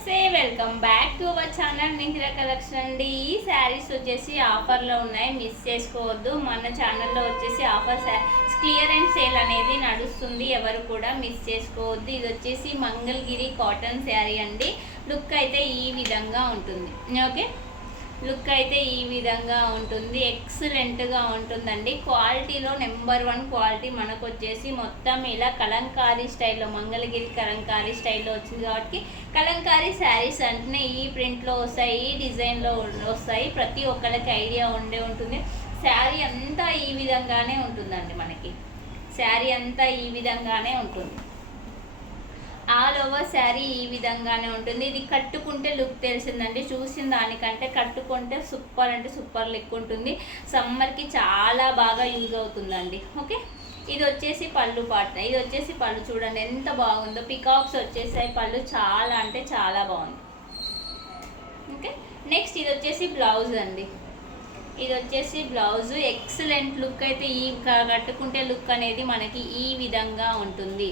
నమస్తే welcome back to our channel Mihira collection అండి. ఈ శారీస్ వచ్చేసి ఆఫర్లో ఉన్నాయి మిస్ చేసుకోవద్దు. మన ఛానల్లో వచ్చేసి ఆఫర్ క్లియర్ అండ్ సేల్ అనేది నడుస్తుంది. ఎవరు కూడా మిస్ చేసుకోవద్దు. ఇది వచ్చేసి మంగళగిరి కాటన్ శారీ అండి. లుక్ అయితే ఈ విధంగా ఉంటుంది. ఓకే లుక్ అయితే ఈ విధంగా ఉంటుంది. ఎక్సలెంట్గా ఉంటుందండి. క్వాలిటీలో నెంబర్ వన్ క్వాలిటీ మనకు వచ్చేసి మొత్తం ఇలా కలంకారీ స్టైల్లో మంగళగిరి కలంకారీ స్టైల్లో వచ్చింది కాబట్టి కలంకారీ శారీస్ అంటేనే ఈ ప్రింట్లో వస్తాయి ఈ డిజైన్లో వస్తాయి. ప్రతి ఒక్కరికి ఐడియా ఉండే ఉంటుంది. శారీ అంతా ఈ విధంగానే ఉంటుందండి మనకి. శారీ అంతా ఈ విధంగానే ఉంటుంది. ఆల్ ఓవర్ శారీ ఈ విధంగానే ఉంటుంది. ఇది కట్టుకుంటే లుక్ తెలిసిందండి. చూసిన దానికంటే కట్టుకుంటే సూపర్ అంటే సూపర్ లుక్ ఉంటుంది. సమ్మర్కి చాలా బాగా యూజ్ అవుతుందండి. ఓకే? ఇది వచ్చేసి పళ్ళు పాట. ఇది వచ్చేసి పళ్ళు చూడండి. ఎంత బాగుందో. పికాక్స్ వచ్చేసాయి. పళ్ళు చాలా అంటే చాలా బాగుంది. ఓకే? నెక్స్ట్ ఇది వచ్చేసి బ్లౌజ్ అండి. ఇది వచ్చేసి బ్లౌజ్. ఎక్సలెంట్ లుక్ అయితే ఈ కట్టుకుంటే లుక్ అనేది మనకి ఈ విధంగా ఉంటుంది.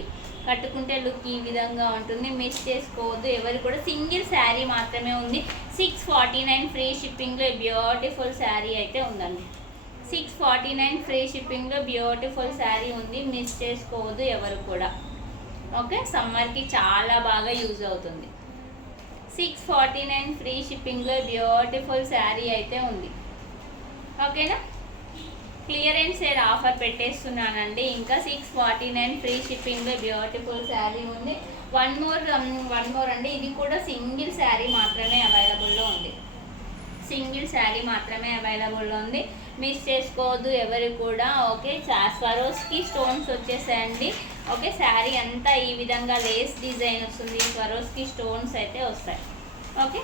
కట్టుకుంటే లుక్ ఈ విధంగా ఉంటుంది. మిస్ చేసుకోవద్దు. ఎవరు కూడా సింగిల్ శారీ మాత్రమే ఉంది. సిక్స్ ఫార్టీ నైన్ ఫ్రీ షిప్పింగ్లో బ్యూటిఫుల్ శారీ అయితే ఉందండి. సిక్స్ ఫార్టీ నైన్ ఫ్రీ షిప్పింగ్లో బ్యూటిఫుల్ శారీ ఉంది. మిస్ చేసుకోవద్దు ఎవరు కూడా. ఓకే సమ్మర్కి చాలా బాగా యూజ్ అవుతుంది. సిక్స్ ఫార్టీ నైన్ ఫ్రీ షిప్పింగ్లో బ్యూటిఫుల్ శారీ అయితే ఉంది. ఓకేనా క్లియరెన్స్ సేల్ ఆఫర్ పెట్టేస్తున్నానండి. ఇంకా six forty nine free shipping beautiful sari ఉంది. వన్ మోర్ వన్ మోర్ అండి. ఇది కూడా సింగిల్ శారీ మాత్రమే అవైలబుల్లో ఉంది. సింగిల్ శారీ మాత్రమే అవైలబుల్లో ఉంది. మిస్ చేసుకోవద్దు ఎవరు కూడా. ఓకే స్వరోస్కి స్టోన్స్ వచ్చేసాయండి. ఓకే శారీ అంతా ఈ విధంగా లేస్ డిజైన్ వస్తుంది. స్వరోస్కి స్టోన్స్ అయితే వస్తాయి. ఓకే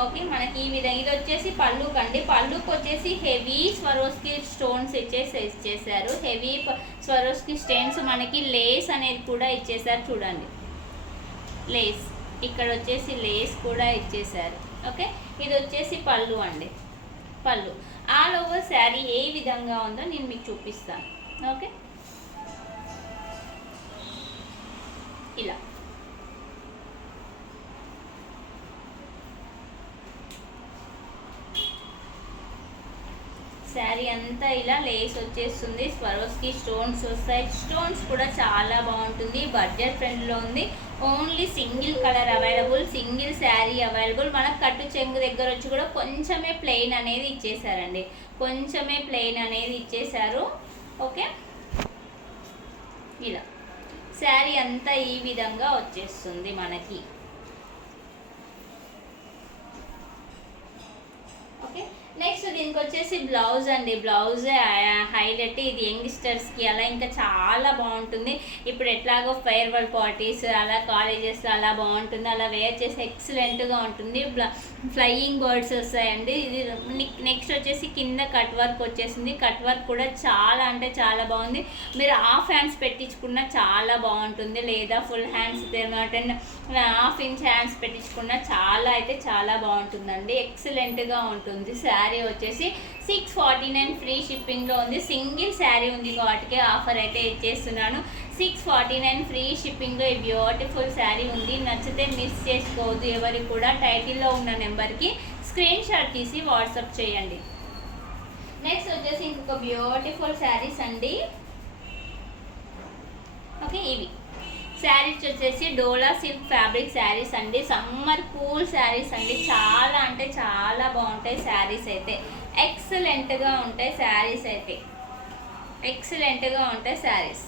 ఓకే మనకి ఈ విధంగా ఇది వచ్చేసి పళ్ళుకు అండి. పళ్ళుకి వచ్చేసి హెవీ స్వరోస్కి స్టోన్స్ ఇచ్చేసి ఇచ్చేసారు హెవీ స్వరోస్కి స్టోన్స్ మనకి లేస్ అనేది కూడా ఇచ్చేసారు చూడండి. లేస్ ఇక్కడ వచ్చేసి లేస్ కూడా ఇచ్చేసారు ఓకే ఇది వచ్చేసి పళ్ళు అండి. పళ్ళు. ఆల్ ఓవర్ శారీ ఏ విధంగా ఉందో నేను మీకు చూపిస్తాను. ఓకే? ఇలా. శారీ అంతా ఇలా లేస్ వచ్చేస్తుంది. స్వరోస్కి స్టోన్స్ వస్తాయి. స్టోన్స్ కూడా చాలా బాగుంటుంది. బడ్జెట్ ఫ్రెండ్లో ఉంది. Only single colour available single sari available. మనకు కట్టు చెంగు దగ్గర వచ్చి కూడా కొంచెమే ప్లెయిన్ అనేది ఇచ్చేసారండి కొంచెమే ప్లెయిన్ అనేది ఇచ్చేసారు ఓకే? ఇలా. శారీ అంతా ఈ విధంగా వచ్చేస్తుంది మనకి ఓకే నెక్స్ట్ దీనికి వచ్చేసి బ్లౌజ్ అండి. బ్లౌజ్ హైలైట్ ఇది యంగ్స్టర్స్కి అలా ఇంకా చాలా బాగుంటుంది. ఇప్పుడు ఎట్లాగో ఫేర్వెల్ పార్టీస్ అలా కాలేజెస్లో అలా బాగుంటుంది. అలా వేర్ చేసి ఎక్సలెంట్గా ఉంటుంది. ఫ్లయింగ్ బర్డ్స్ వస్తాయండి. ఇది నెక్స్ట్ వచ్చేసి కింద కట్ వర్క్ వచ్చేసింది. కట్ వర్క్ కూడా చాలా అంటే చాలా బాగుంది. మీరు హాఫ్ హ్యాండ్స్ పెట్టించుకున్న చాలా బాగుంటుంది. లేదా full hands ten half inch hands పెట్టించుకున్న చాలా అయితే చాలా బాగుంటుందండి. ఎక్సలెంట్గా ఉంటుంది. శారీ వచ్చేసి సిక్స్ ఫార్టీ నైన్ ఫ్రీ షిప్పింగ్లో ఉంది. సింగిల్ శారీ ఉంది వాటికి ఆఫర్ అయితే ఇచ్చేస్తున్నాను. సిక్స్ ఫార్టీ నైన్ ఫ్రీ షిప్పింగ్లో ఈ బ్యూటిఫుల్ శారీ ఉంది. నచ్చితే మిస్ చేసుకోవద్దు ఎవరు కూడా. టైటిల్లో ఉన్న నెంబర్కి స్క్రీన్ షాట్ తీసి వాట్సాప్ చేయండి. నెక్స్ట్ వచ్చేసి ఇంకొక బ్యూటిఫుల్ శారీస్ అండి. ఓకే ఇవి. శారీస్ వచ్చేసి డోలా సిల్క్ ఫ్యాబ్రిక్ శారీస్ అండి. సమ్మర్ కూల్ శారీస్ అండి. చాలా అంటే చాలా బాగుంటాయి శారీస్ అయితే. ఎక్సలెంట్గా ఉంటాయి శారీస్ అయితే. ఎక్సలెంట్గా ఉంటాయి శారీస్.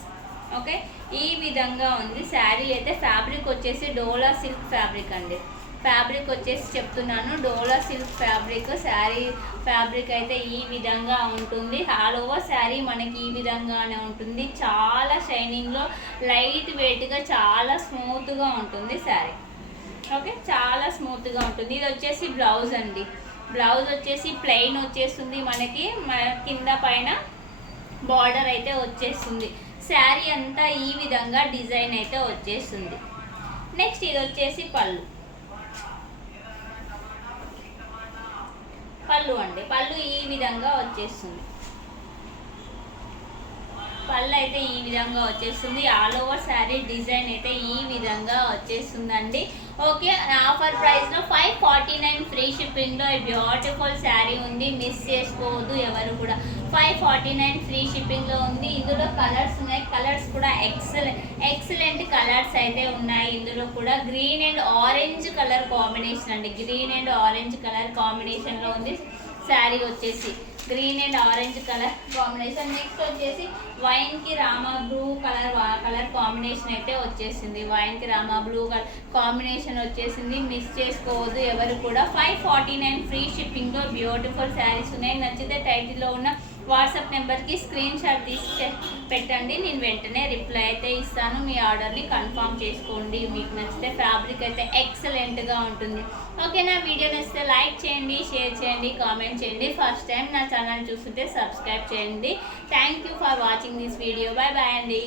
ఓకే? ఈ విధంగా ఉంది. శారీ అయితే ఫ్యాబ్రిక్ వచ్చేసి డోలా సిల్క్ ఫ్యాబ్రిక్ అండి. ఫ్యాబ్రిక్ వచ్చేసి చెప్తున్నాను. Dola silk fabric. Sari fabric అయితే ఈ విధంగా ఉంటుంది. ఆల్ ఓవర్ శారీ మనకి ఈ విధంగానే ఉంటుంది. చాలా షైనింగ్లో లైట్ వెయిట్గా చాలా స్మూత్గా ఉంటుంది శారీ. ఓకే చాలా స్మూత్గా ఉంటుంది. ఇది వచ్చేసి బ్లౌజ్ అండి. బ్లౌజ్ వచ్చేసి ప్లెయిన్ వచ్చేస్తుంది మనకి. కింద పైన బార్డర్ అయితే వచ్చేస్తుంది. శారీ అంతా ఈ విధంగా డిజైన్ అయితే వచ్చేస్తుంది. నెక్స్ట్ ఇది వచ్చేసి పళ్ళు. పళ్ళు అండి. పళ్ళు ఈ విధంగా వచ్చేస్తుంది. పళ్ళు అయితే ఈ విధంగా వచ్చేస్తుంది. ఆల్ ఓవర్ శారీ డిజైన్ అయితే ఈ విధంగా వచ్చేస్తుందండి. ఓకే ఆఫర్ ప్రైస్లో ఫైవ్ ఫార్టీ నైన్ ఫ్రీ షిప్పింగ్లో ఈ బ్యూటిఫుల్ శారీ ఉంది. మిస్ చేసుకోవద్దు ఎవరు కూడా. ఫైవ్ ఫార్టీ నైన్ ఫ్రీ షిప్పింగ్లో ఉంది. ఇందులో కలర్స్ ఉన్నాయి. కలర్స్ కూడా ఎక్సలెంట్ ఎక్సలెంట్ కలర్స్ అయితే ఉన్నాయి. ఇందులో కూడా green and orange colour combination అండి. గ్రీన్ అండ్ ఆరెంజ్ కలర్ కాంబినేషన్లో ఉంది. శారీ వచ్చేసి green and orange colour combination. Next వచ్చేసి వైన్కి Rama blue colour colour combination అయితే వచ్చేసింది. వైన్కి రామా బ్లూ కలర్ కాంబినేషన్ వచ్చేసింది. మిస్ చేసుకోవద్దు. ఎవరు కూడా ఫైవ్ ఫార్టీ నైన్ ఫ్రీ షిప్పింగ్లో బ్యూటిఫుల్ శారీస్ ఉన్నాయి. నచ్చితే టైటిల్లో ఉన్న వాట్సాప్ నెంబర్కి స్క్రీన్ షాట్ తీసి పెట్టండి. నేను వెంటనే రిప్లై అయితే ఇస్తాను. మీ ఆర్డర్ని కన్ఫర్మ్ చేసుకోండి. మీకు నచ్చితే ఫ్యాబ్రిక్ అయితే ఎక్సలెంట్గా ఉంటుంది. ఓకే నా వీడియో నచ్చితే లైక్ చేయండి షేర్ చేయండి కామెంట్ చేయండి. ఫస్ట్ టైం నా ఛానల్ చూస్తుంటే సబ్స్క్రైబ్ చేయండి. Thank you for watching this video. Bye bye అండి.